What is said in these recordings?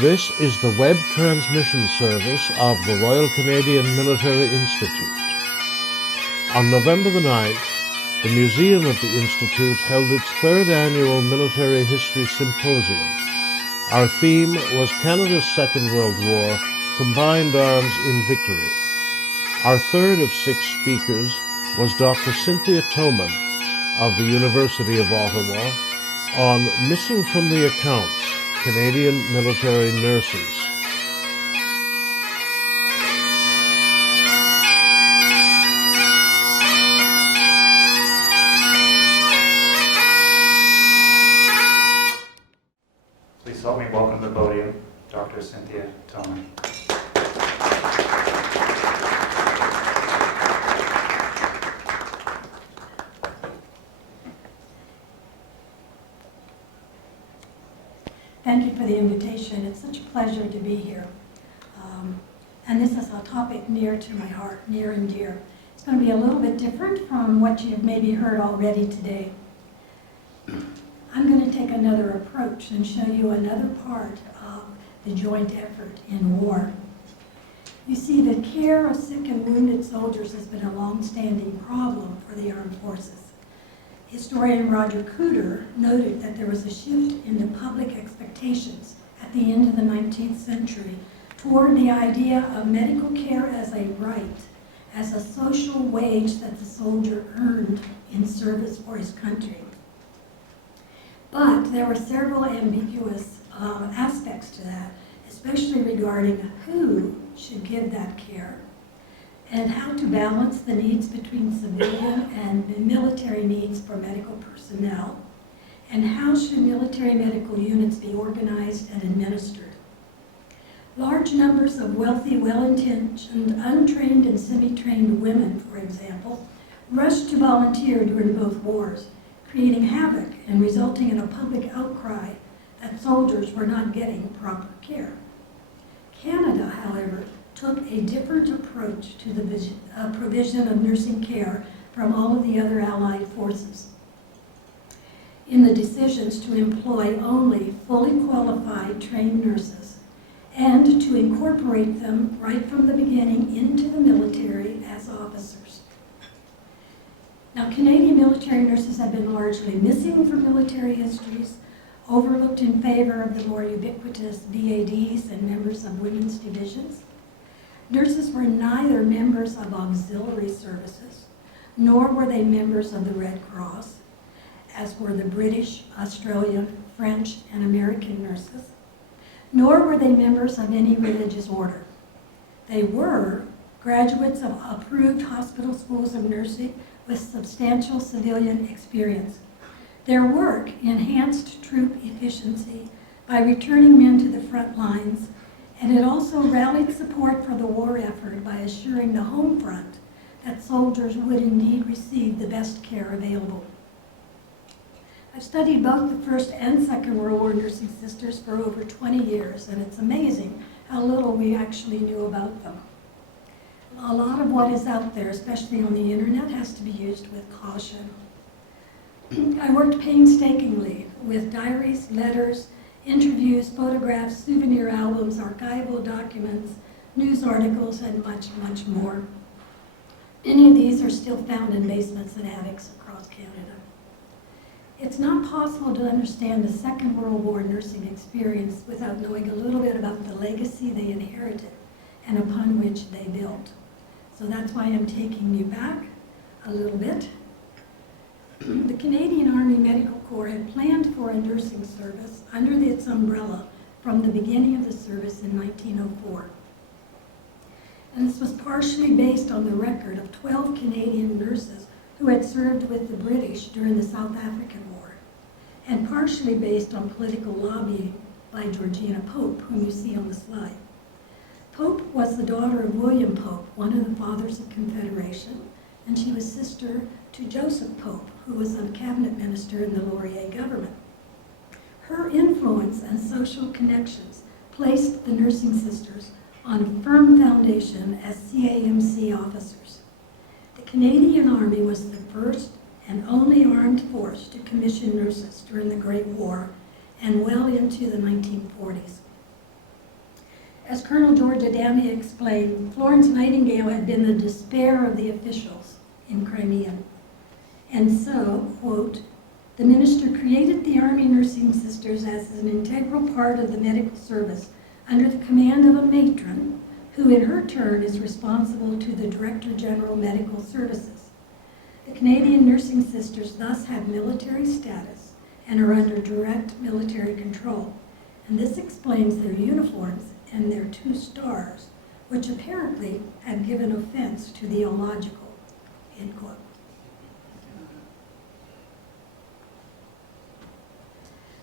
This is the web transmission service of the Royal Canadian Military Institute. On November the 9th, the Museum of the Institute held its third annual Military History Symposium. Our theme was Canada's Second World War, Combined Arms in Victory. Our third of 6 speakers was Dr. Cynthia Toman of the University of Ottawa on Missing from the Accounts, Canadian Military Nurses. Please help me welcome to the podium Dr. Cynthia Toman. Thank you for the invitation. It's such a pleasure to be here. And this is a topic near to my heart, near and dear. It's going to be a little bit different from what you've maybe heard already today. I'm going to take another approach and show you another part of the joint effort in war. You see, the care of sick and wounded soldiers has been a long-standing problem for the armed forces. Historian Roger Cooter noted that there was a shift in the public expectations at the end of the 19th century toward the idea of medical care as a right, as a social wage that the soldier earned in service for his country. But there were several ambiguous aspects to that, especially regarding who should give that care, and how to balance the needs between civilian and military needs for medical personnel, and how should military medical units be organized and administered. Large numbers of wealthy, well-intentioned, untrained and semi-trained women, for example, rushed to volunteer during both wars, creating havoc and resulting in a public outcry that soldiers were not getting proper care. Canada, however, took a different approach to the provision of nursing care from all of the other Allied forces. In the decisions to employ only fully qualified trained nurses and to incorporate them right from the beginning into the military as officers. Now, Canadian military nurses have been largely missing from military histories, overlooked in favor of the more ubiquitous VADs and members of women's divisions. Nurses were neither members of auxiliary services, nor were they members of the Red Cross, as were the British, Australian, French, and American nurses, nor were they members of any religious order. They were graduates of approved hospital schools of nursing with substantial civilian experience. Their work enhanced troop efficiency by returning men to the front lines, and it also rallied support for the war effort by assuring the home front that soldiers would indeed receive the best care available. I've studied both the First and Second World War nursing sisters for over 20 years, and it's amazing how little we actually knew about them. A lot of what is out there, especially on the internet, has to be used with caution. I worked painstakingly with diaries, letters, interviews, photographs, souvenir albums, archival documents, news articles, and much, much more. Many of these are still found in basements and attics across Canada. It's not possible to understand the Second World War nursing experience without knowing a little bit about the legacy they inherited and upon which they built. So that's why I'm taking you back a little bit. The Canadian Army Medical Corps had planned for a nursing service under its umbrella from the beginning of the service in 1904. And this was partially based on the record of 12 Canadian nurses who had served with the British during the South African War, and partially based on political lobbying by Georgina Pope, whom you see on the slide. Pope was the daughter of William Pope, one of the fathers of Confederation, and she was sister to Joseph Pope, who was a cabinet minister in the Laurier government. Her influence and social connections placed the nursing sisters on a firm foundation as CAMC officers. The Canadian Army was the first and only armed force to commission nurses during the Great War and well into the 1940s. As Colonel George Adami explained, Florence Nightingale had been the despair of the officials in Crimea. And so, quote, the minister created the Army Nursing Sisters as an integral part of the medical service under the command of a matron, who in her turn is responsible to the Director General Medical Services. The Canadian Nursing Sisters thus have military status and are under direct military control. And this explains their uniforms and their 2 stars, which apparently have given offense to the illogical, end quote.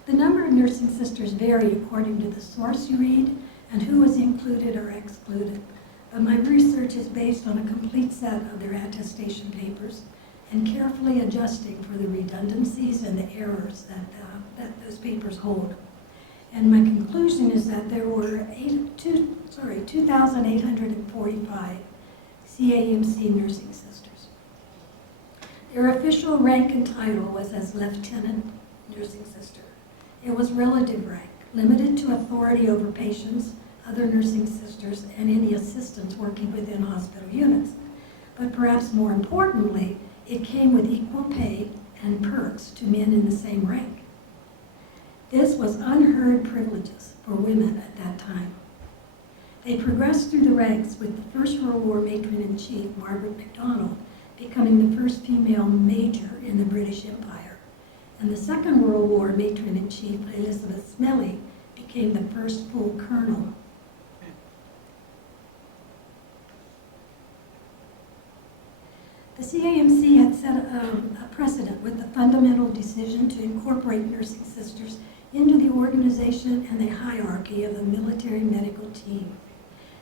The number of nursing sisters vary according to the source you read and who was included or excluded. But my research is based on a complete set of their attestation papers and carefully adjusting for the redundancies and the errors that those papers hold. And my conclusion is that there were 2,845 CAMC nursing sisters. Their official rank and title was as Lieutenant Nursing Sister. It was relative rank, limited to authority over patients, other nursing sisters, and any assistants working within hospital units. But perhaps more importantly, it came with equal pay and perks to men in the same rank. This was unheard privileges for women at that time. They progressed through the ranks with the First World War Matron-in-Chief, Margaret MacDonald, becoming the first female major in the British Empire. And the Second World War Matron-in-Chief, Elizabeth Smellie, became the first full colonel. The CAMC had set a precedent with the fundamental decision to incorporate nursing sisters into the organization and the hierarchy of the military medical team.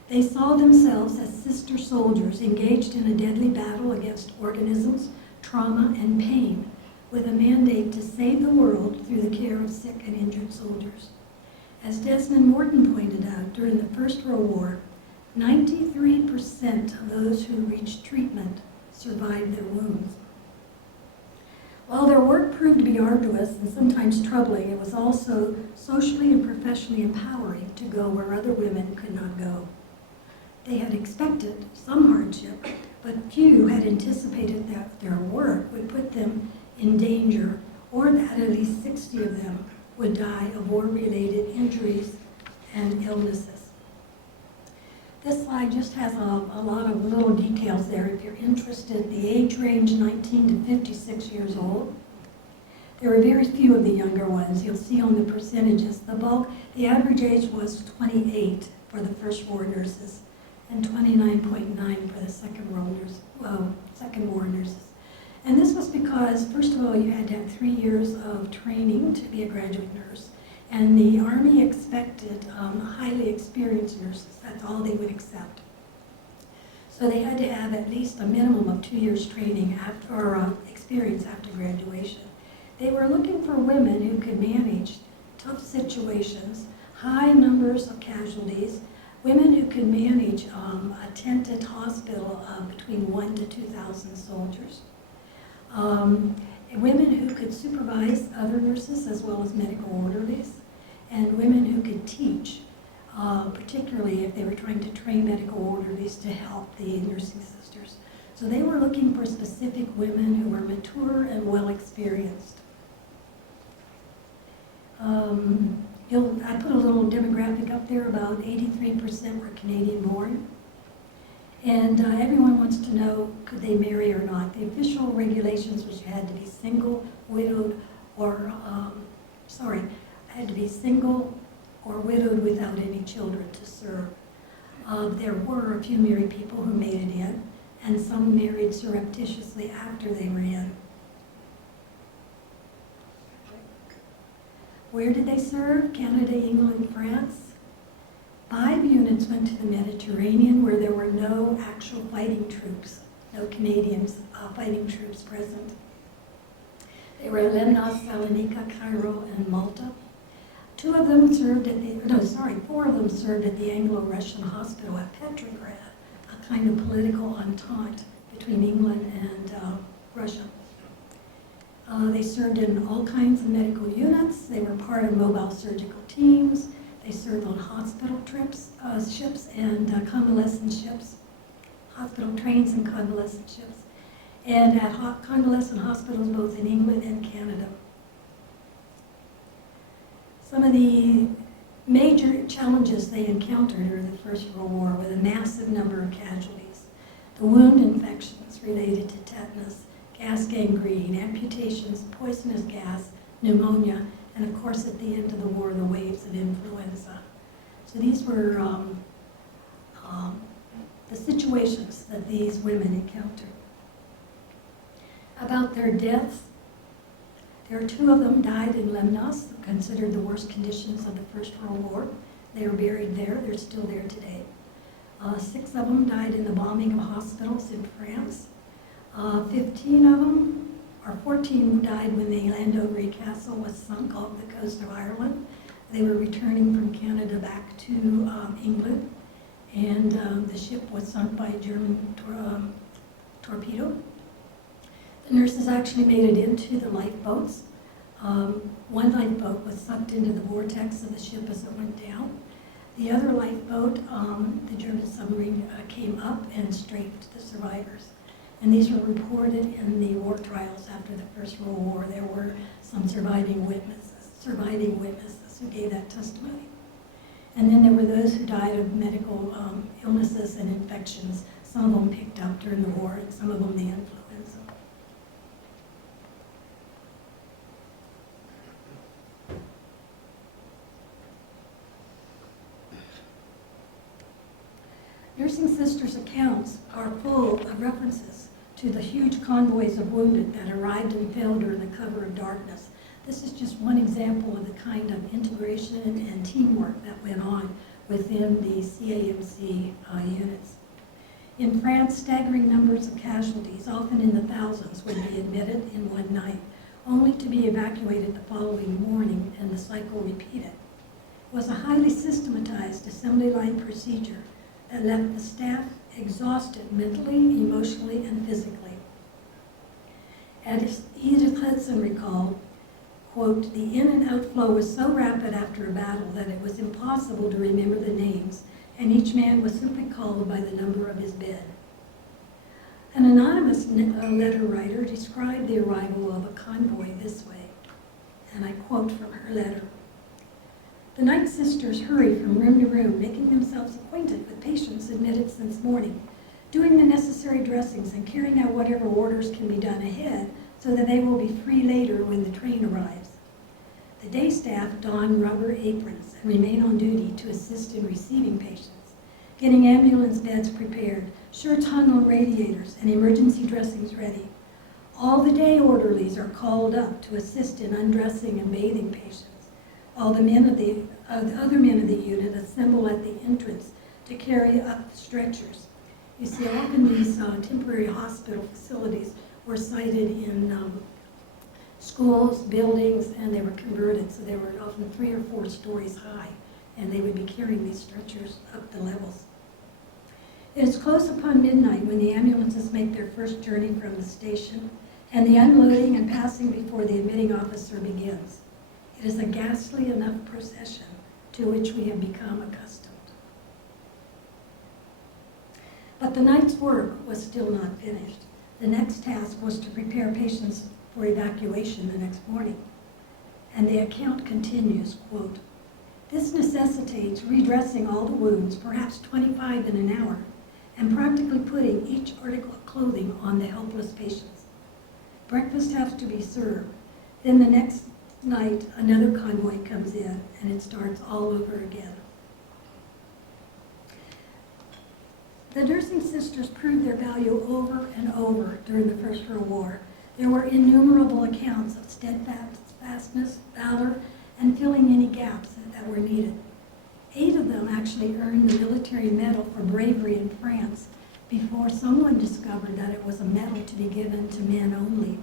They saw themselves as sister soldiers engaged in a deadly battle against organisms, trauma, and pain, with a mandate to save the world through the care of sick and injured soldiers. As Desmond Morton pointed out, during the First World War, 93% of those who reached treatment survived their wounds. While their work proved to be arduous and sometimes troubling, it was also socially and professionally empowering to go where other women could not go. They had expected some hardship, but few had anticipated that their work would put them in danger, or that at least 60 of them would die of war-related injuries and illnesses. This slide just has a lot of little details there if you're interested. The age range 19 to 56 years old. There are very few of the younger ones. You'll see on the percentages. The average age was 28 for the First War nurses and 29.9 for the Second War nurses. And this was because, first of all, you had to have 3 years of training to be a graduate nurse. And the Army expected highly experienced nurses. That's all they would accept. So they had to have at least a minimum of 2 years training experience after graduation. They were looking for women who could manage tough situations, high numbers of casualties, women who could manage a tented hospital of between 1,000 to 2,000 soldiers. Women who could supervise other nurses as well as medical orderlies, and women who could teach, particularly if they were trying to train medical orderlies to help the nursing sisters. So they were looking for specific women who were mature and well experienced. I put a little demographic up there, about 83% were Canadian born. And everyone wants to know, could they marry or not? The official regulations was you had to be single, widowed, or, had to be single or widowed without any children to serve. There were a few married people who made it in, and some married surreptitiously after they were in. Where did they serve? Canada, England, France. 5 units went to the Mediterranean, where there were no actual fighting troops, no Canadians fighting troops present. They were at Lemnos, Salonika, Cairo, and Malta. 4 of them served at the Anglo-Russian hospital at Petrograd, a kind of political entente between England and Russia. They served in all kinds of medical units. They were part of mobile surgical teams. They served on hospital ships and convalescent ships, hospital trains and convalescent ships, and at convalescent hospitals both in England and Canada. Some of the major challenges they encountered during the First World War were the massive number of casualties, the wound infections related to tetanus, gas gangrene, amputations, poisonous gas, pneumonia, and of course at the end of the war, the waves of influenza. So these were the situations that these women encountered. About their deaths, there are 2 of them died in Lemnos, considered the worst conditions of the First World War. They were buried there. They're still there today. 6 of them died in the bombing of hospitals in France. 15 of them, or 14 died when the Llandovery Castle was sunk off the coast of Ireland. They were returning from Canada back to England, and the ship was sunk by a German torpedo. The nurses actually made it into the lifeboats. One lifeboat was sucked into the vortex of the ship as it went down. The other lifeboat, the German submarine, came up and strafed the survivors. And these were reported in the war trials after the First World War. There were some surviving witnesses who gave that testimony. And then there were those who died of medical illnesses and infections. Some of them picked up during the war, and some of them the influenza. Nursing sisters' accounts are full of references to the huge convoys of wounded that arrived and fell during the cover of darkness. This is just one example of the kind of integration and teamwork that went on within the CAMC units. In France, staggering numbers of casualties, often in the thousands, would be admitted in one night, only to be evacuated the following morning and the cycle repeated. It was a highly systematized assembly line procedure that left the staff exhausted mentally, emotionally, and physically. As Edith Hudson recalled, quote, "The in and outflow was so rapid after a battle that it was impossible to remember the names, and each man was simply called by the number of his bed." An anonymous letter writer described the arrival of a convoy this way, and I quote from her letter. "The night sisters hurry from room to room, making themselves acquainted with patients admitted since morning, doing the necessary dressings and carrying out whatever orders can be done ahead so that they will be free later when the train arrives. The day staff don rubber aprons and remain on duty to assist in receiving patients, getting ambulance beds prepared, sure tunnel radiators, and emergency dressings ready. All the day orderlies are called up to assist in undressing and bathing patients. All the other men of the unit assemble at the entrance to carry up the stretchers. You see, often these temporary hospital facilities were sited in schools, buildings, and they were converted, so they were often 3 or 4 stories high, and they would be carrying these stretchers up the levels. It is close upon midnight when the ambulances make their first journey from the station, and the unloading and passing before the admitting officer begins. It is a ghastly enough procession to which we have become accustomed. But the night's work was still not finished. The next task was to prepare patients for evacuation the next morning. And the account continues, quote, "This necessitates redressing all the wounds, perhaps 25 in an hour, and practically putting each article of clothing on the helpless patients. Breakfast has to be served. Then the next night, another convoy comes in, and it starts all over again." The nursing sisters proved their value over and over during the First World War. There were innumerable accounts of steadfastness, valor, and filling any gaps that were needed. 8 of them actually earned the military medal for bravery in France before someone discovered that it was a medal to be given to men only.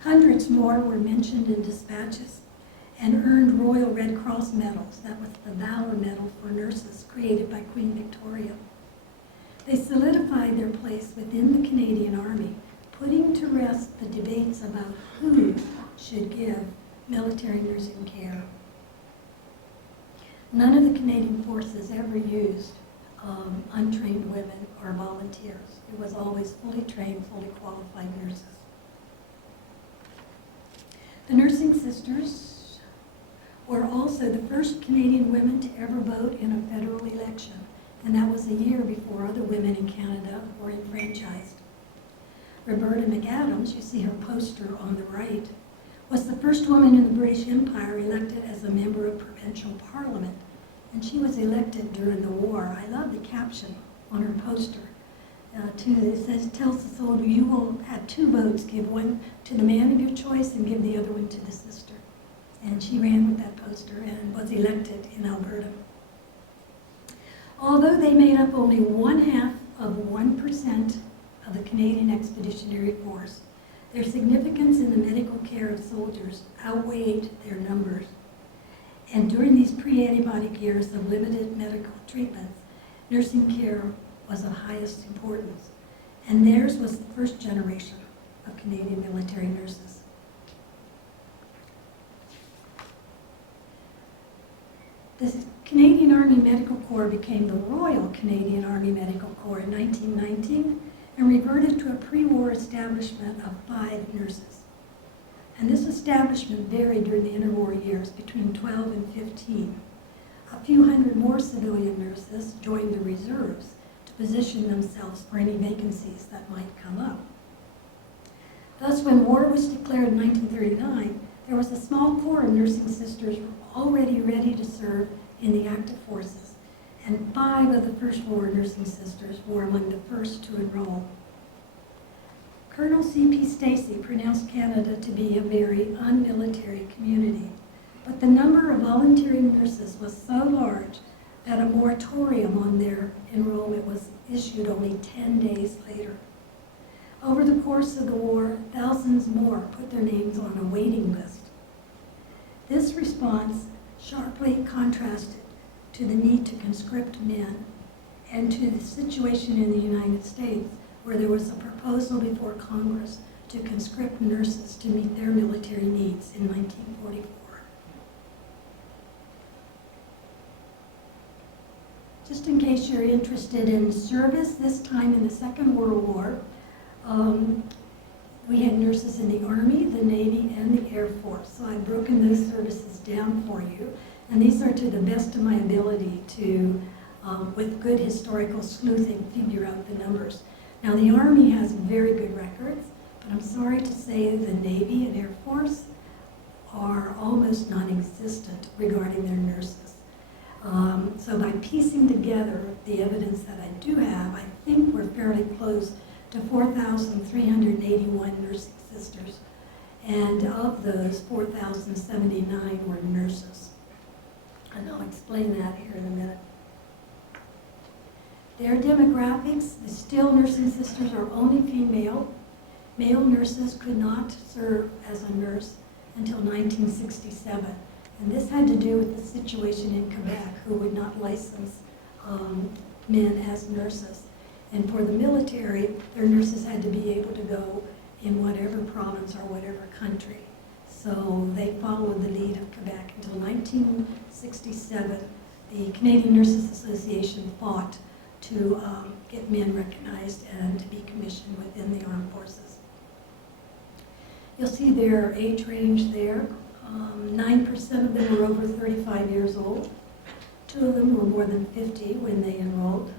Hundreds more were mentioned in dispatches and earned Royal Red Cross medals. That was the Valor Medal for nurses created by Queen Victoria. They solidified their place within the Canadian Army, putting to rest the debates about who should give military nursing care. None of the Canadian forces ever used untrained women or volunteers. It was always fully trained, fully qualified nurses. The nursing sisters were also the first Canadian women to ever vote in a federal election, and that was a year before other women in Canada were enfranchised. Roberta McAdams, you see her poster on the right, was the first woman in the British Empire elected as a member of provincial parliament, and she was elected during the war. I love the caption on her poster. It says, tells the soldier, you will have 2 votes, give one to the man of your choice and give the other one to the sister. And she ran with that poster and was elected in Alberta. Although they made up only 1/2 of 1% of the Canadian Expeditionary Force, their significance in the medical care of soldiers outweighed their numbers. And during these pre-antibiotic years of limited medical treatments, nursing care was of highest importance. And theirs was the first generation of Canadian military nurses. The Canadian Army Medical Corps became the Royal Canadian Army Medical Corps in 1919 and reverted to a pre-war establishment of 5 nurses. And this establishment varied during the interwar years between 12 and 15. A few hundred more civilian nurses joined the reserves to position themselves for any vacancies that might come up. Thus, when war was declared in 1939, there was a small corps of nursing sisters already ready to serve in the active forces, and 5 of the first war nursing sisters were among the first to enroll. Colonel C.P. Stacey pronounced Canada to be a very unmilitary community, but the number of volunteering nurses was so large that a moratorium on their enrollment was issued only 10 days later. Over the course of the war, thousands more put their names on a waiting list. This response sharply contrasted to the need to conscript men and to the situation in the United States, where there was a proposal before Congress to conscript nurses to meet their military needs in 1944. Just in case you're interested in service, this time in the Second World War, we had nurses in the Army, the Navy, and the Air Force. So I've broken those services down for you. And these are to the best of my ability to, with good historical sleuthing, figure out the numbers. Now, the Army has very good records, but I'm sorry to say the Navy and Air Force are almost non-existent regarding their nurses. So by piecing together the evidence that I do have, I think we're fairly close to 4,381 nursing sisters, and of those, 4,079 were nurses. And I'll explain that here in a minute. Their demographics, the still nursing sisters are only female. Male nurses could not serve as a nurse until 1967. And this had to do with the situation in Quebec, who would not license men as nurses. And for the military, their nurses had to be able to go in whatever province or whatever country. So they followed the lead of Quebec until 1967. The Canadian Nurses Association fought to get men recognized and to be commissioned within the armed forces. You'll see their age range there. 9% of them were over 35 years old. 2 of them were more than 50 when they enrolled.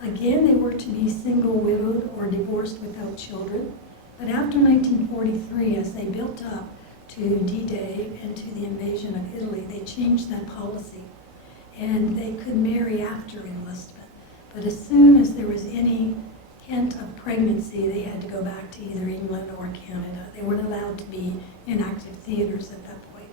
Again, they were to be single, widowed, or divorced without children. But after 1943, as they built up to D-Day and to the invasion of Italy, they changed that policy. And they could marry after enlistment. But as soon as there was any hint of pregnancy, they had to go back to either England or Canada. They weren't allowed to be in active theaters at that point.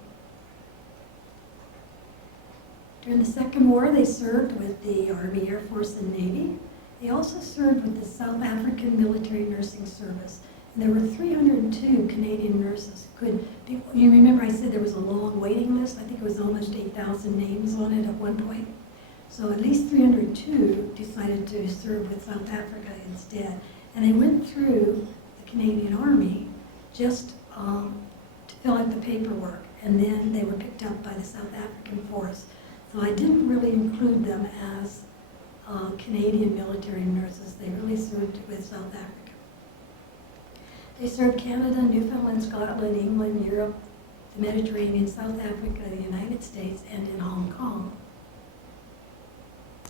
During the Second War, they served with the Army, Air Force, and Navy. They also served with the South African Military Nursing Service. And there were 302 Canadian nurses who could be, you remember I said there was a long waiting list? I think it was almost 8,000 names on it at one point. So at least 302 decided to serve with South Africa instead. And they went through the Canadian Army just to fill out the paperwork. And then they were picked up by the South African force So I didn't really include them as Canadian military nurses. They really served with South Africa. They served Canada, Newfoundland, Scotland, England, Europe, the Mediterranean, South Africa, the United States, and in Hong Kong.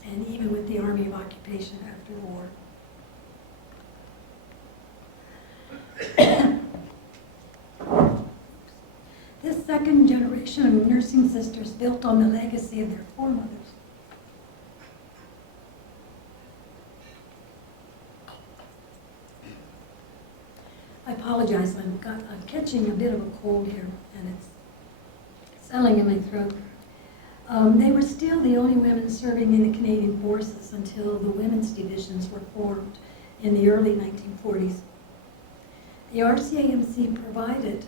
And even with the Army of Occupation after the war. This second generation of nursing sisters built on the legacy of their foremothers. I apologize, I'm catching a bit of a cold here, and it's settling in my throat. They were still the only women serving in the Canadian forces until the women's divisions were formed in the early 1940s. The RCMI provided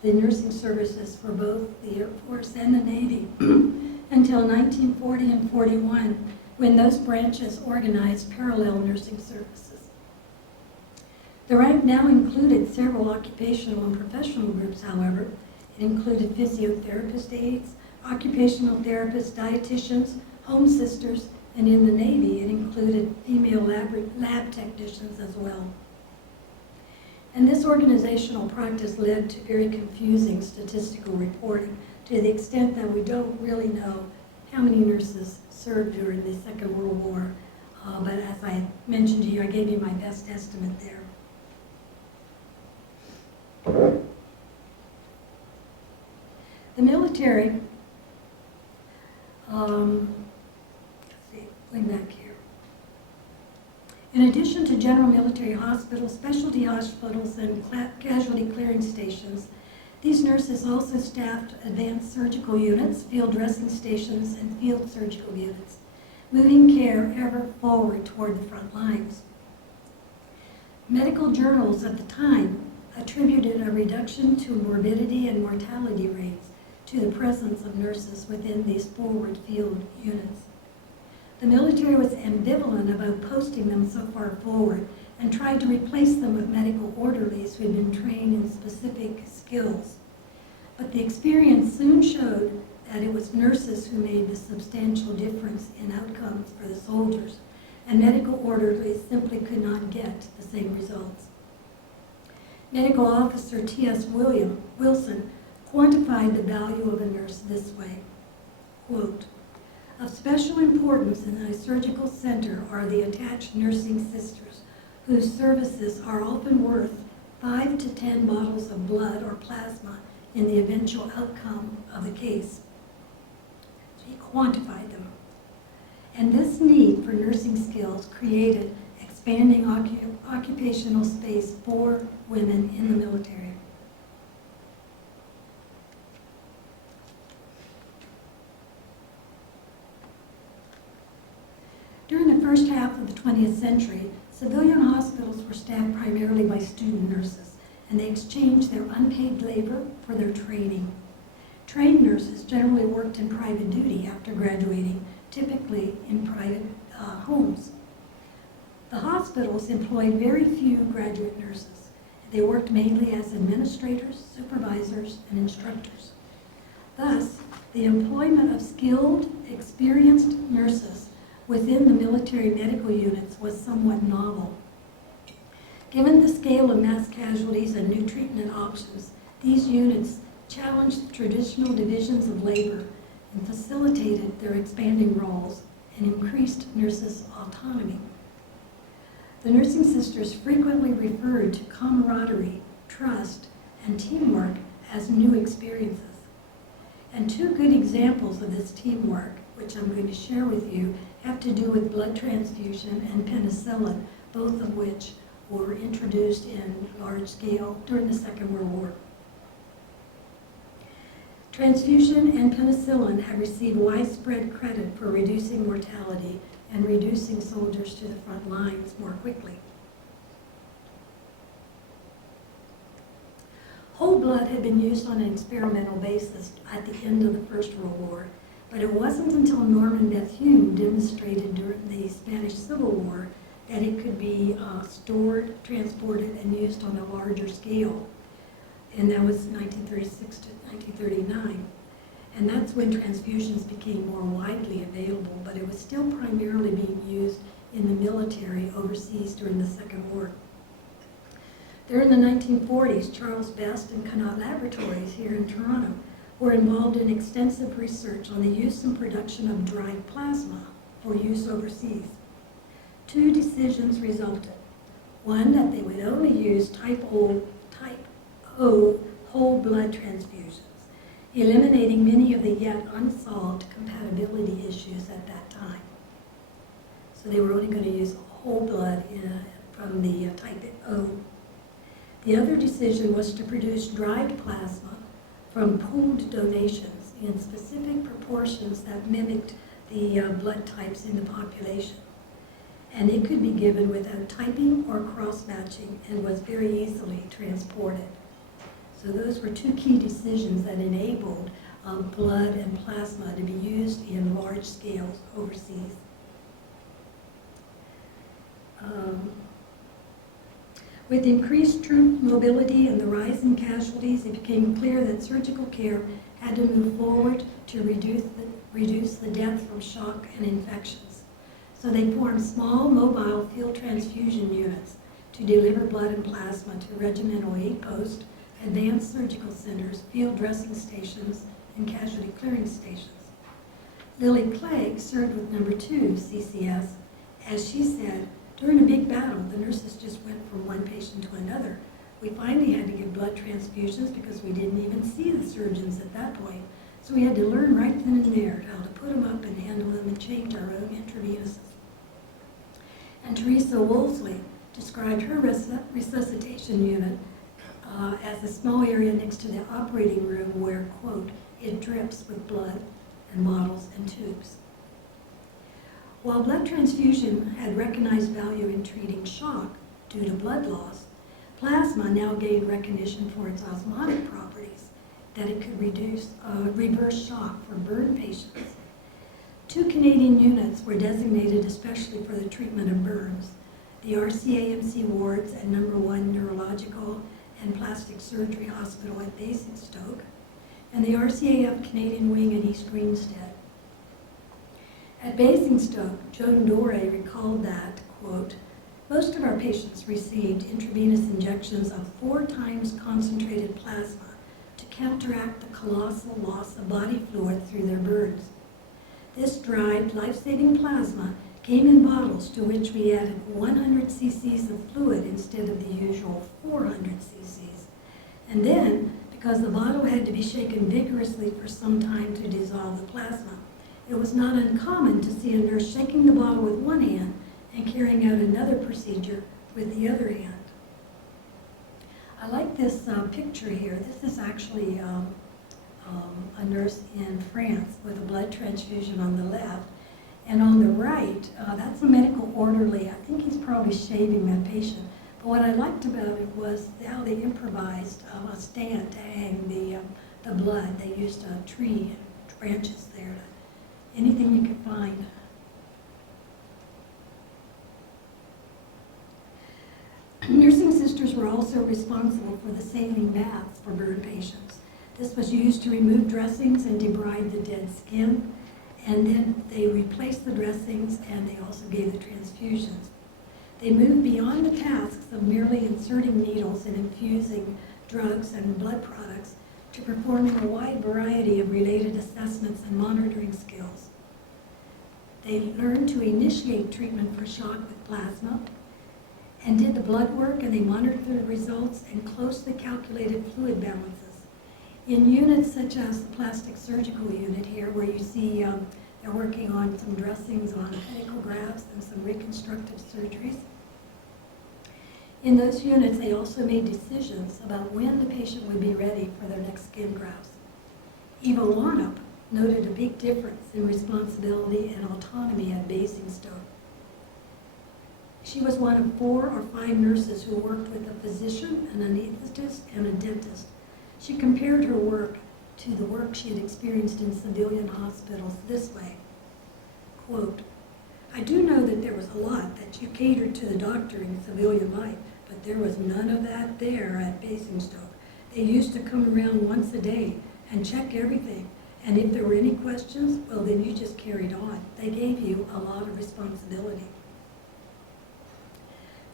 the nursing services for both the Air Force and the Navy until 1940 and 41, when those branches organized parallel nursing services. The rank now included several occupational and professional groups, however. It included physiotherapist aides, occupational therapists, dietitians, home sisters, and in the Navy it included female lab technicians as well. And this organizational practice led to very confusing statistical reporting to the extent that we don't really know how many nurses served during the Second World War. But as I mentioned to you, I gave you my best estimate there. The military, let's see, going back here. In addition to general military hospitals, specialty hospitals, and casualty clearing stations, these nurses also staffed advanced surgical units, field dressing stations, and field surgical units, moving care ever forward toward the front lines. Medical journals at the time attributed a reduction to morbidity and mortality rates to the presence of nurses within these forward field units. The military was ambivalent about posting them so far forward and tried to replace them with medical orderlies who had been trained in specific skills. But the experience soon showed that it was nurses who made the substantial difference in outcomes for the soldiers, and medical orderlies simply could not get the same results. Medical officer T.S. Wilson quantified the value of a nurse this way, quote, "Of special importance in a surgical center are the attached nursing sisters, whose services are often worth 5 to 10 bottles of blood or plasma in the eventual outcome of the case." So he quantified them. And this need for nursing skills created expanding occupational space for women in the military. During the first half of the 20th century, civilian hospitals were staffed primarily by student nurses, and they exchanged their unpaid labor for their training. Trained nurses generally worked in private duty after graduating, typically in private homes. The hospitals employed very few graduate nurses. They worked mainly as administrators, supervisors, and instructors. Thus, the employment of skilled, experienced nurses within the military medical units was somewhat novel. Given the scale of mass casualties and new treatment options, these units challenged the traditional divisions of labor and facilitated their expanding roles and increased nurses' autonomy. The nursing sisters frequently referred to camaraderie, trust, and teamwork as new experiences. And two good examples of this teamwork, which I'm going to share with you, have to do with blood transfusion and penicillin, both of which were introduced in large scale during the Second World War. Transfusion and penicillin have received widespread credit for reducing mortality and reducing soldiers to the front lines more quickly. Whole blood had been used on an experimental basis at the end of the First World War, but it wasn't until Norman Bethune demonstrated during the Spanish Civil War that it could be stored, transported, and used on a larger scale. And that was 1936 to 1939. And that's when transfusions became more widely available, but it was still primarily being used in the military overseas during the Second War. During the 1940s, Charles Best and Connaught Laboratories here in Toronto were involved in extensive research on the use and production of dried plasma for use overseas. Two decisions resulted. One, that they would only use type O whole blood transfusions, eliminating many of the yet unsolved compatibility issues at that time. So they were only going to use whole blood from the type O. The other decision was to produce dried plasma from pooled donations in specific proportions that mimicked the blood types in the population. And it could be given without typing or cross-matching and was very easily transported. So those were two key decisions that enabled blood and plasma to be used in large scales overseas. With increased troop mobility and the rise in casualties, it became clear that surgical care had to move forward to reduce the death from shock and infections. So they formed small mobile field transfusion units to deliver blood and plasma to regimental aid posts, advanced surgical centers, field dressing stations, and casualty clearing stations. Lily Clegg served with number 2 CCS. As she said, during a big battle, the nurses just went from one patient to another. We finally had to give blood transfusions because we didn't even see the surgeons at that point. So we had to learn right then and there how to put them up and handle them and change our own intravenous's. And Teresa Wolseley described her resuscitation unit as a small area next to the operating room where, quote, it drips with blood and bottles and tubes. While blood transfusion had recognized value in treating shock due to blood loss, plasma now gained recognition for its osmotic properties, that it could reverse shock for burn patients. 2 Canadian units were designated especially for the treatment of burns: the RCMI wards at number 1 Neurological and Plastic Surgery Hospital at Basingstoke, and the RCAF Canadian Wing at East Greenstead. At Basingstoke, Joan Doré recalled that, quote, most of our patients received intravenous injections of 4 times concentrated plasma to counteract the colossal loss of body fluid through their burns. This dried, life-saving plasma came in bottles to which we added 100 cc's of fluid instead of the usual 400 cc's. And then, because the bottle had to be shaken vigorously for some time to dissolve the plasma, it was not uncommon to see a nurse shaking the bottle with one hand and carrying out another procedure with the other hand. I like this picture here. This is actually a nurse in France with a blood transfusion on the left. And on the right, that's a medical orderly. I think he's probably shaving that patient. But what I liked about it was how they improvised a stand to hang the blood. They used a tree and branches there, anything you could find. Nursing sisters were also responsible for the saline baths for burn patients. This was used to remove dressings and debride the dead skin, and then they replaced the dressings and they also gave the transfusions. They moved beyond the tasks of merely inserting needles and infusing drugs and blood products to performing a wide variety of related assessments and monitoring skills. They learned to initiate treatment for shock with plasma and did the blood work, and they monitored the results and closely calculated fluid balances. In units such as the plastic surgical unit here, where you see they're working on some dressings on pedicle grafts and some reconstructive surgeries. In those units, they also made decisions about when the patient would be ready for their next skin grafts. Eva Warnup noted a big difference in responsibility and autonomy at Basingstoke. She was one of 4 or 5 nurses who worked with a physician, an anesthetist, and a dentist. She compared her work to the work she had experienced in civilian hospitals this way, quote, I do know that there was a lot that you catered to the doctor in civilian life, but there was none of that there at Basingstoke. They used to come around once a day and check everything, And if there were any questions, well, then you just carried on. They gave you a lot of responsibility.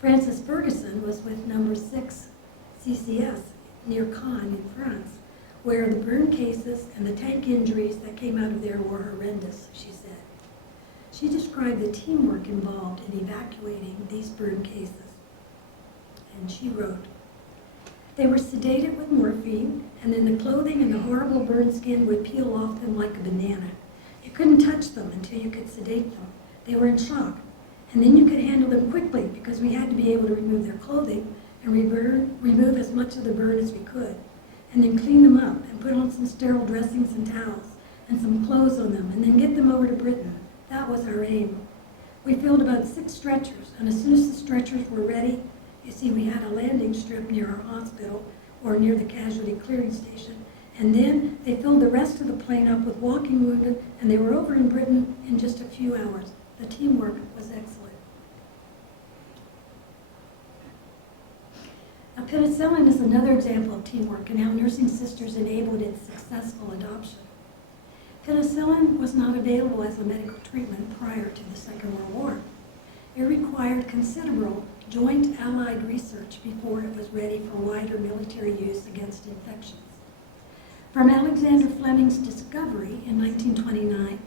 Francis Ferguson was with number 6 CCS near Caen in France, where the burn cases and the tank injuries that came out of there were horrendous, she said. She described the teamwork involved in evacuating these burn cases. And she wrote, "They were sedated with morphine, and then the clothing and the horrible burned skin would peel off them like a banana. You couldn't touch them until you could sedate them. They were in shock. And then you could handle them quickly because we had to be able to remove their clothing and remove as much of the burn as we could, and then clean them up and put on some sterile dressings and towels and some clothes on them, and then get them over to Britain. That was our aim. We filled about 6 stretchers, and as soon as the stretchers were ready, you see, we had a landing strip near our hospital or near the casualty clearing station, and then they filled the rest of the plane up with walking wounded, and they were over in Britain in just a few hours. The teamwork was excellent." Now, penicillin is another example of teamwork and how nursing sisters enabled its successful adoption. Penicillin was not available as a medical treatment prior to the Second World War. It required considerable joint Allied research before it was ready for wider military use against infections. From Alexander Fleming's discovery in 1929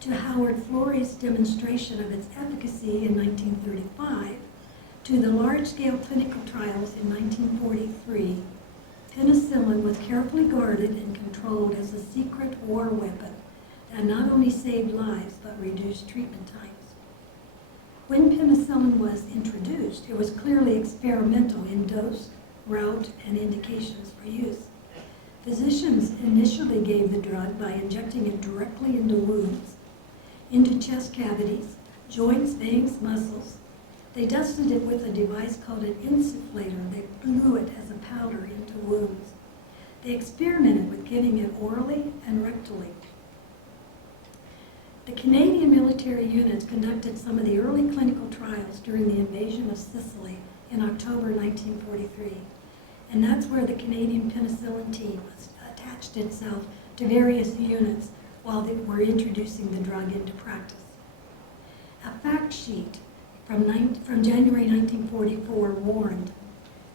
to Howard Florey's demonstration of its efficacy in 1935 to the large-scale clinical trials in 1943, penicillin was carefully guarded and controlled as a secret war weapon that not only saved lives but reduced treatment times. When penicillin was introduced, it was clearly experimental in dose, route, and indications for use. Physicians initially gave the drug by injecting it directly into wounds, into chest cavities, joints, veins, muscles. They dusted it with a device called an insufflator. They blew it as a powder into wounds. They experimented with giving it orally and rectally. The Canadian military units conducted some of the early clinical trials during the invasion of Sicily in October 1943. And that's where the Canadian penicillin team attached itself to various units while they were introducing the drug into practice. A fact sheet from January 1944 warned,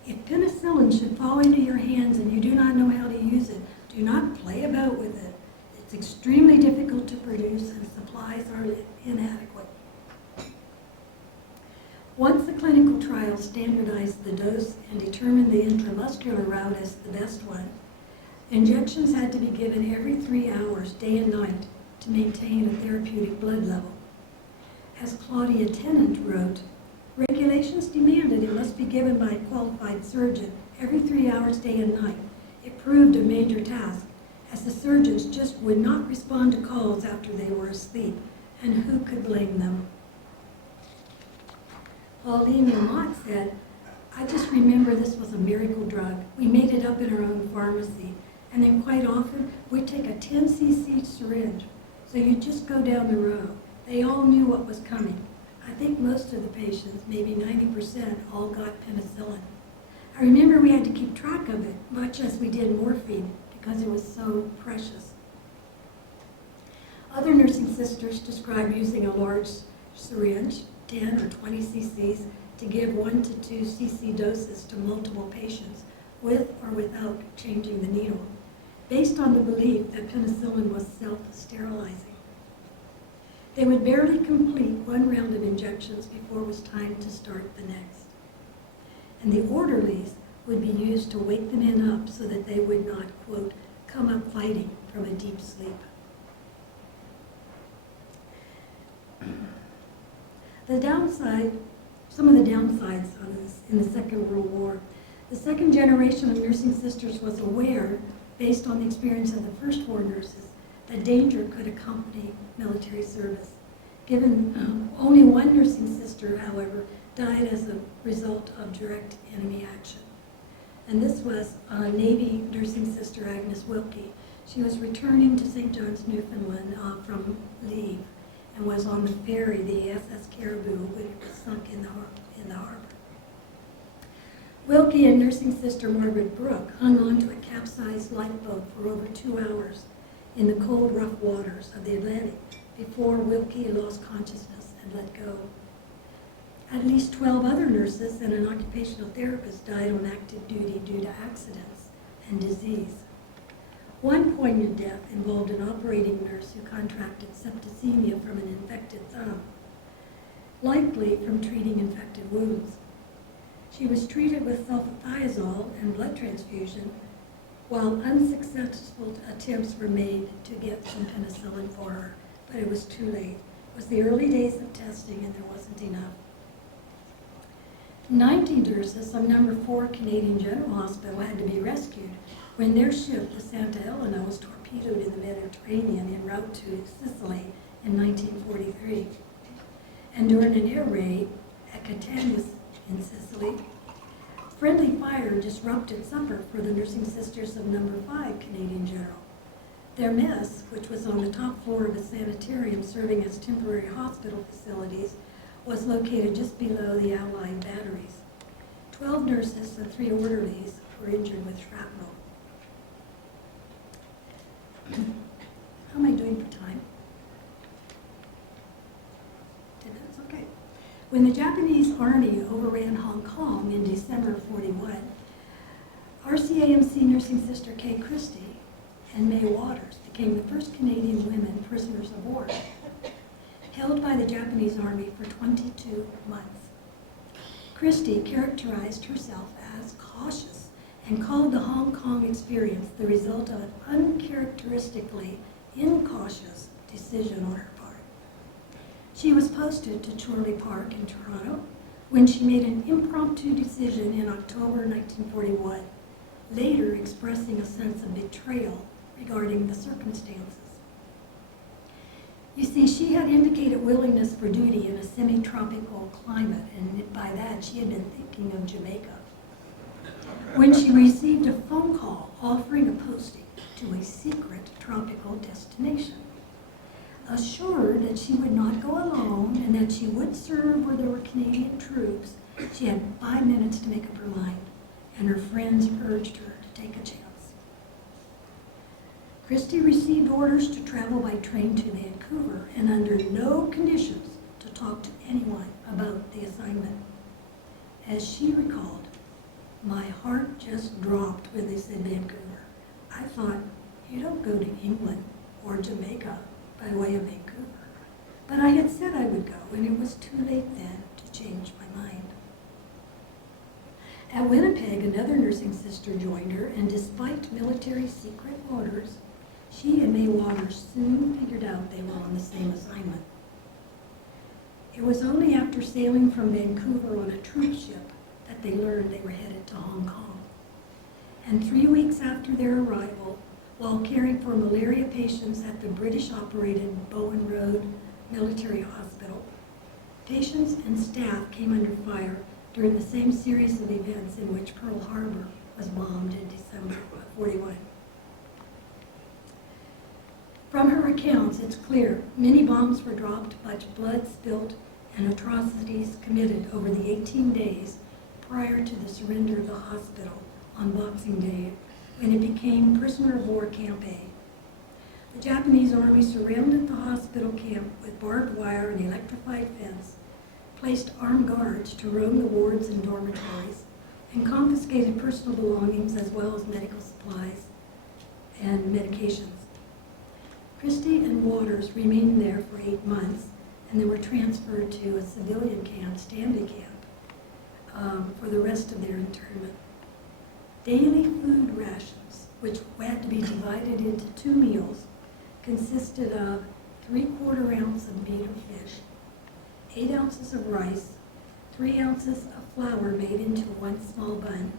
"If penicillin should fall into your hands and you do not know how to use it, do not play about with it. It's extremely difficult to produce and supplies are inadequate." Once the clinical trial standardized the dose and determined the intramuscular route as the best one, injections had to be given every 3 hours, day and night, to maintain a therapeutic blood level. As Claudia Tennant wrote, "Regulations demanded it must be given by a qualified surgeon every 3 hours, day and night. It proved a major task, as the surgeons just would not respond to calls after they were asleep, and who could blame them?" Pauline Lamont said, "I just remember this was a miracle drug. We made it up in our own pharmacy, and then quite often we'd take a 10 cc syringe, so you'd just go down the row. They all knew what was coming. I think most of the patients, maybe 90%, all got penicillin. I remember we had to keep track of it, much as we did morphine, because it was so precious." Other nursing sisters describe using a large syringe, 10 or 20 cc's, to give 1 to 2 cc doses to multiple patients, with or without changing the needle, based on the belief that penicillin was self-sterilizing. They would barely complete 1 round of injections before it was time to start the next. And the orderlies would be used to wake the men up so that they would not, quote, "come up fighting from a deep sleep." Some of the downsides on this in the Second World War. The second generation of nursing sisters was aware, based on the experience of the first war nurses, that danger could accompany military service. Given only 1 nursing sister, however, died as a result of direct enemy action. And this was Navy nursing sister Agnes Wilkie. She was returning to St. John's, Newfoundland from leave, and was on the ferry, the SS Caribou, when it was sunk in the harbor. Wilkie and nursing sister Margaret Brooke hung on to a capsized lifeboat for over 2 hours. in the cold, rough waters of the Atlantic before Wilkie lost consciousness and let go. At least 12 other nurses and an occupational therapist died on active duty due to accidents and disease. One poignant death involved an operating nurse who contracted septicemia from an infected thumb, likely from treating infected wounds. She was treated with sulfathiazole and blood transfusion, while unsuccessful attempts were made to get some penicillin for her, but it was too late. It was the early days of testing and there wasn't enough. 19 nurses from No. 4 Canadian General Hospital had to be rescued when their ship, the Santa Elena, was torpedoed in the Mediterranean en route to Sicily in 1943. And during an air raid at Catania in Sicily, friendly fire disrupted supper for the nursing sisters of No. 5 Canadian General. Their mess, which was on the top floor of a sanitarium serving as temporary hospital facilities, was located just below the Allied batteries. 12 nurses and 3 orderlies were injured with shrapnel. How am I doing for time? 10 minutes, okay. When the Japanese army overran Hong Kong in December of 41, RCMI nursing sister KateChristie and May Waters became the first Canadian women prisoners of war, held by the Japanese army for 22 months. Christie characterized herself as cautious and called the Hong Kong experience the result of an uncharacteristically incautious decision on her part. She was posted to Chorley Park in Toronto when she made an impromptu decision in October 1941, later expressing a sense of betrayal regarding the circumstances. You see, she had indicated willingness for duty in a semi-tropical climate, and by that she had been thinking of Jamaica, when she received a phone call offering a posting to a secret tropical destination. Assured that she would not go alone and that she would serve where there were Canadian troops, she had 5 minutes to make up her mind, and her friends urged her to take a chance. Christie received orders to travel by train to Vancouver and under no conditions to talk to anyone about the assignment. As she recalled, "My heart just dropped when they said Vancouver. I thought, you don't go to England or Jamaica by way of Vancouver. But I had said I would go, and it was too late then to change my mind." At Winnipeg, another nursing sister joined her, and despite military secret orders, she and May Waters soon figured out they were on the same assignment. It was only after sailing from Vancouver on a troop ship that they learned they were headed to Hong Kong. And 3 weeks after their arrival, while caring for malaria patients at the British-operated Bowen Road Military Hospital, patients and staff came under fire during the same series of events in which Pearl Harbor was bombed in December of 41. From her accounts, it's clear many bombs were dropped, much blood spilled, and atrocities committed over the 18 days prior to the surrender of the hospital on Boxing Day, when it became prisoner of war Camp A. The Japanese army surrounded the hospital camp with barbed wire and electrified fence, placed armed guards to roam the wards and dormitories, and confiscated personal belongings as well as medical supplies and medications. Christie and Waters remained there for 8 months, and they were transferred to a civilian camp, Stanley Camp, for the rest of their internment. Daily food rations, which had to be divided into 2 meals, consisted of 3/4 ounce of meat or fish, 8 ounces of rice, 3 ounces of flour made into 1 small bun,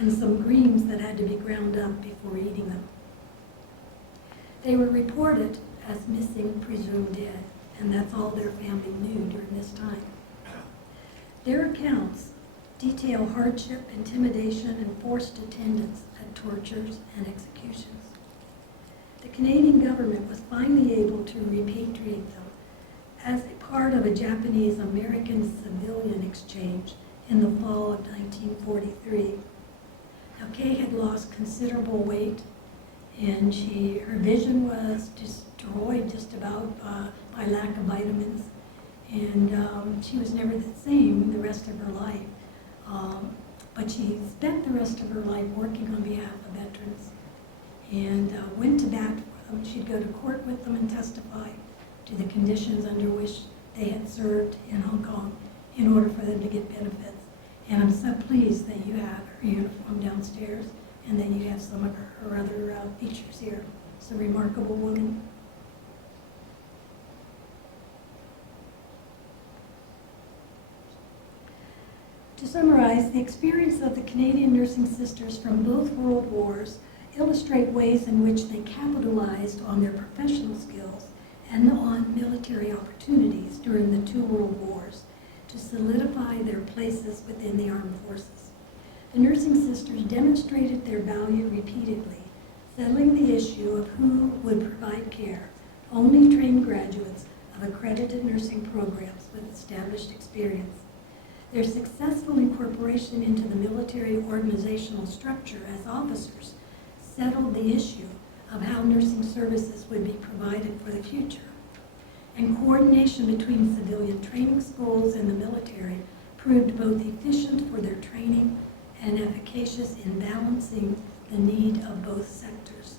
and some greens that had to be ground up before eating them. They were reported as missing, presumed dead, and that's all their family knew during this time. Their accounts detail hardship, intimidation, and forced attendance at tortures and executions. The Canadian government was finally able to repatriate them as a part of a Japanese-American civilian exchange in the fall of 1943. Now, Kay had lost considerable weight and her vision was destroyed just about by lack of vitamins, and she was never the same the rest of her life. But she spent the rest of her life working on behalf of veterans, and went to bat for them. She'd go to court with them and testify to the conditions under which they had served in Hong Kong in order for them to get benefits. And I'm so pleased that you have her uniform downstairs and that you have some of her other features here. She's a remarkable woman. To summarize, the experience of the Canadian nursing sisters from both world wars illustrate ways in which they capitalized on their professional skills and on military opportunities during the two world wars to solidify their places within the armed forces. The nursing sisters demonstrated their value repeatedly, settling the issue of who would provide care. Only trained graduates of accredited nursing programs with established experience. Their successful incorporation into the military organizational structure as officers settled the issue of how nursing services would be provided for the future. And coordination between civilian training schools and the military proved both efficient for their training and efficacious in balancing the need of both sectors.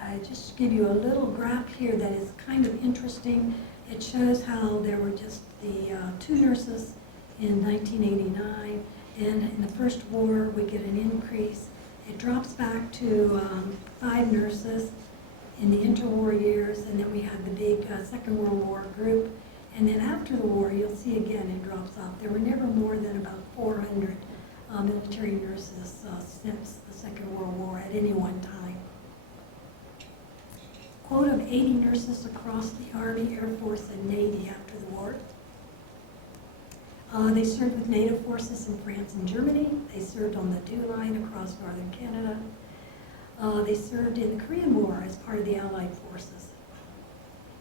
I just give you a little graph here that is kind of interesting. It shows how there were just the 2 nurses in 1989, and in the first war we get an increase. It drops back to 5 nurses in the interwar years, and then we have the big Second World War group. And then after the war, you'll see again it drops off. There were never more than about 400 military nurses since the Second World War at any one time. Quota of 80 nurses across the Army, Air Force, and Navy after the war. They served with NATO forces in France and Germany. They served on the DEW line across northern Canada. They served in the Korean War as part of the Allied forces.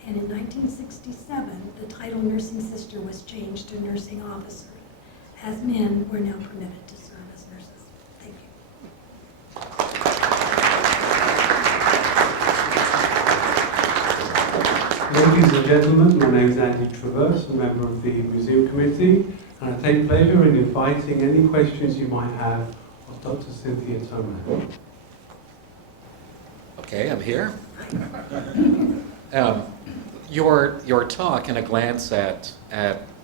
And in 1967, the title nursing sister was changed to nursing officer, as men were now permitted to serve as nurses. Thank you. Ladies and gentlemen, my name is Andy Traverse, a member of the Museum Committee, and I take pleasure in inviting any questions you might have of Dr. Cynthia Toman. Okay, I'm here. Your talk and a glance at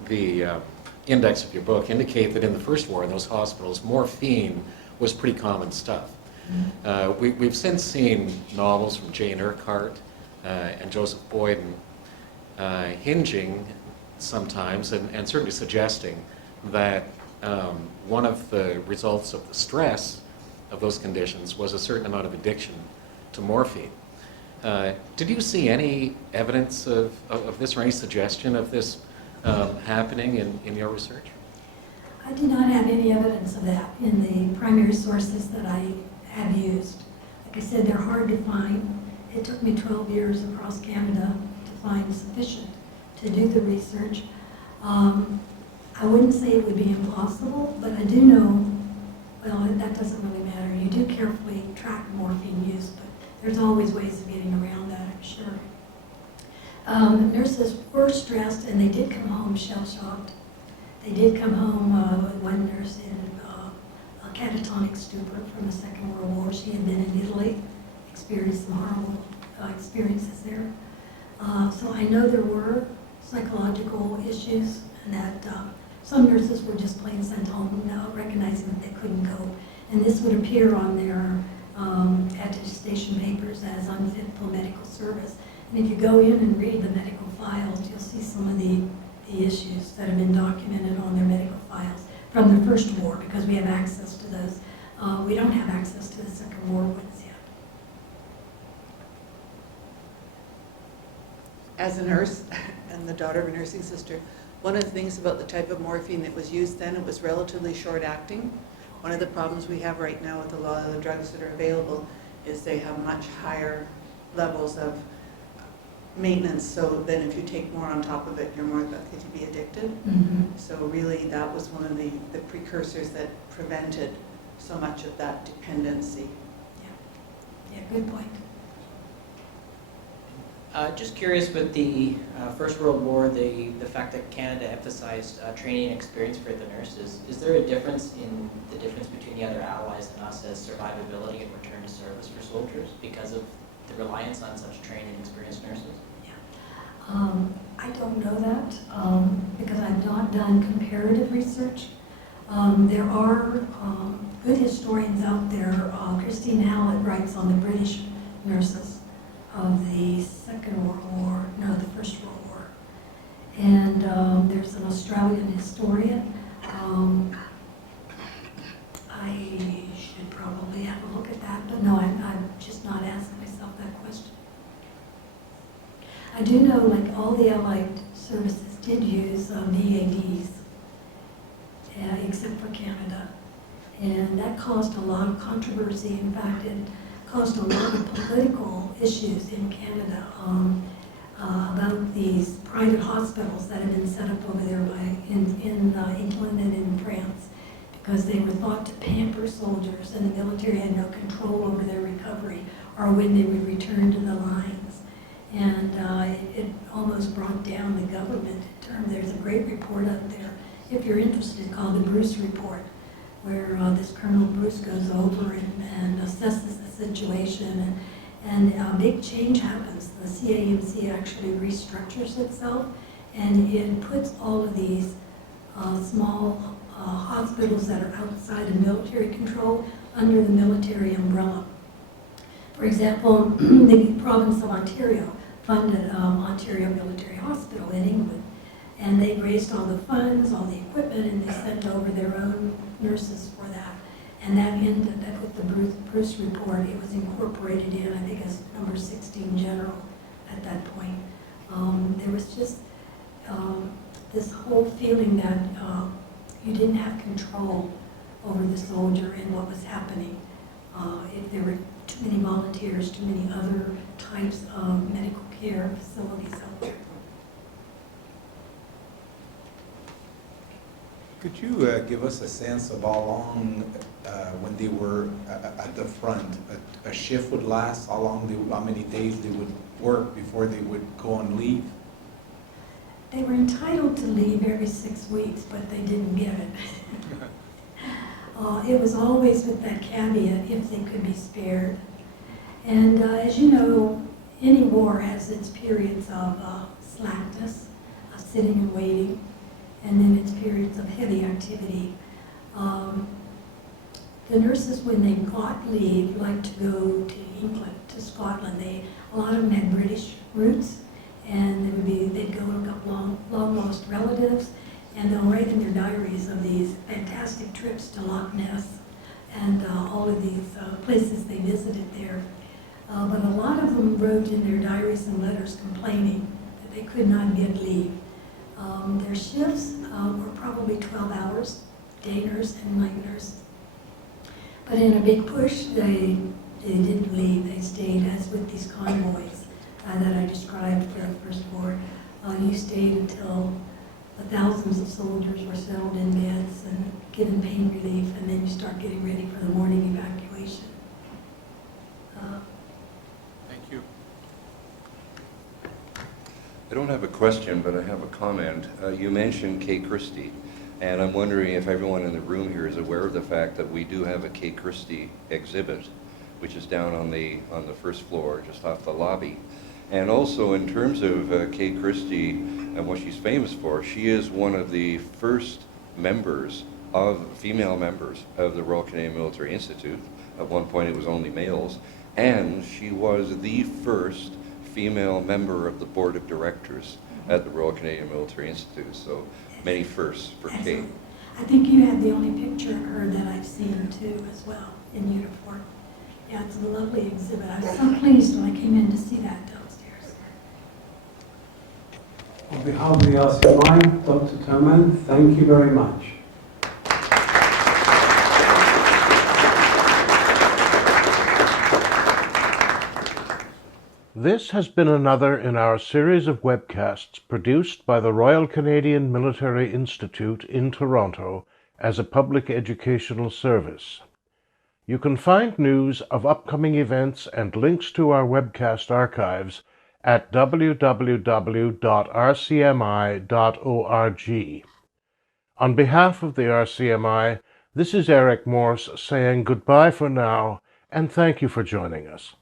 the index of your book indicate that in the First War in those hospitals, morphine was pretty common stuff. We've since seen novels from Jane Urquhart and Joseph Boyden hinging sometimes and certainly suggesting that one of the results of the stress of those conditions was a certain amount of addiction to morphine. Did you see any evidence of this or any suggestion of this happening in your research? I do not have any evidence of that in the primary sources that I have used. Like I said, they're hard to find. It took me 12 years across Canada to find sufficient to do the research. I wouldn't say it would be impossible, but I do know, well, that doesn't really matter. You do carefully track morphine use, but there's always ways of getting around that, I'm sure. Nurses were stressed, and they did come home shell-shocked. They did come home, one nurse in a catatonic stupor from the Second World War. She had been in Italy, experienced some horrible experiences there. So I know there were psychological issues, and that some nurses were just plain sent home, recognizing that they couldn't cope. And this would appear on their attestation papers as unfit for medical service. And if you go in and read the medical files, you'll see some of the issues that have been documented on their medical files from the First War, because we have access to those. We don't have access to the Second War ones yet. As a nurse and the daughter of a nursing sister, one of the things about the type of morphine that was used then, it was relatively short-acting. One of the problems we have right now with a lot of the drugs that are available is they have much higher levels of maintenance, so then if you take more on top of it, you're more likely to be addicted. Mm-hmm. So really that was one of the precursors that prevented so much of that dependency Yeah, good point. Just curious with the First World War, the fact that Canada emphasized training and experience for the nurses, is there a difference in the difference between the other allies and us as survivability and return to service for soldiers because of the reliance on such trained and experienced nurses? I don't know that because I've not done comparative research. There are good historians out there. Christie Hallett writes on the British nurses of the Second World War, no, the First World War. And there's an Australian historian. I should probably have a look at that, but no, I'm just not asking myself that question. I do know, like, all the Allied services did use VADs, except for Canada. And that caused a lot of controversy. In fact, it caused a lot of political issues in Canada about these private hospitals that had been set up over there in England and in France, because they were thought to pamper soldiers, and the military had no control over their recovery or when they would return to the lines. And it almost brought down the government in terms. There's a great report out there, if you're interested, called the Bruce Report, where this Colonel Bruce goes over and assesses the situation, and a big change happens. The CAMC actually restructures itself, and it puts all of these small hospitals that are outside of military control under the military umbrella. For example, the province of Ontario funded Ontario Military Hospital in England, and they raised all the funds, all the equipment, and they sent over their own nurses for that. And that ended up with the Bruce Report. It was incorporated in, I think, as number 16 general at that point. There was just this whole feeling that you didn't have control over the soldier and what was happening. If there were too many volunteers, too many other types of medical care facilities out there. Could you give us a sense of how long, when they were at the front, a shift would last? How many days they would work before they would go on leave? They were entitled to leave every 6 weeks, but they didn't get it. It was always with that caveat, if they could be spared. And as you know, any war has its periods of slackness, of sitting and waiting, and then its periods of heavy activity. The nurses, when they got leave, liked to go to England, to Scotland. A lot of them had British roots, and they'd go look up long lost relatives, and they'll write in their diaries of these fantastic trips to Loch Ness and all of these places they visited there. But a lot of them wrote in their diaries and letters complaining that they could not get leave. Their shifts were probably 12 hours, day nurse and night nurse. But in a big push, they didn't leave. They stayed, as with these convoys that I described for the First War. You stayed until the thousands of soldiers were settled in beds and given pain relief, and then you start getting ready for the morning evacuation. Thank you. I don't have a question, but I have a comment. You mentioned KateChristie, and I'm wondering if everyone in the room here is aware of the fact that we do have a KateChristie exhibit, which is down on the first floor, just off the lobby. And also, in terms of KateChristie and what she's famous for, she is one of the first female members of the Royal Canadian Military Institute. At one point, it was only males. And she was the first female member of the board of directors at the Royal Canadian Military Institute. So many firsts for Kate. I think you had the only picture of her that I've seen too, as well, in uniform. Yeah, it's a lovely exhibit. I was so pleased when I came in to see that downstairs. On behalf of the RCMI, Dr. Toman, thank you very much. This has been another in our series of webcasts produced by the Royal Canadian Military Institute in Toronto as a public educational service. You can find news of upcoming events and links to our webcast archives at www.rcmi.org. On behalf of the RCMI, this is Eric Morse saying goodbye for now, and thank you for joining us.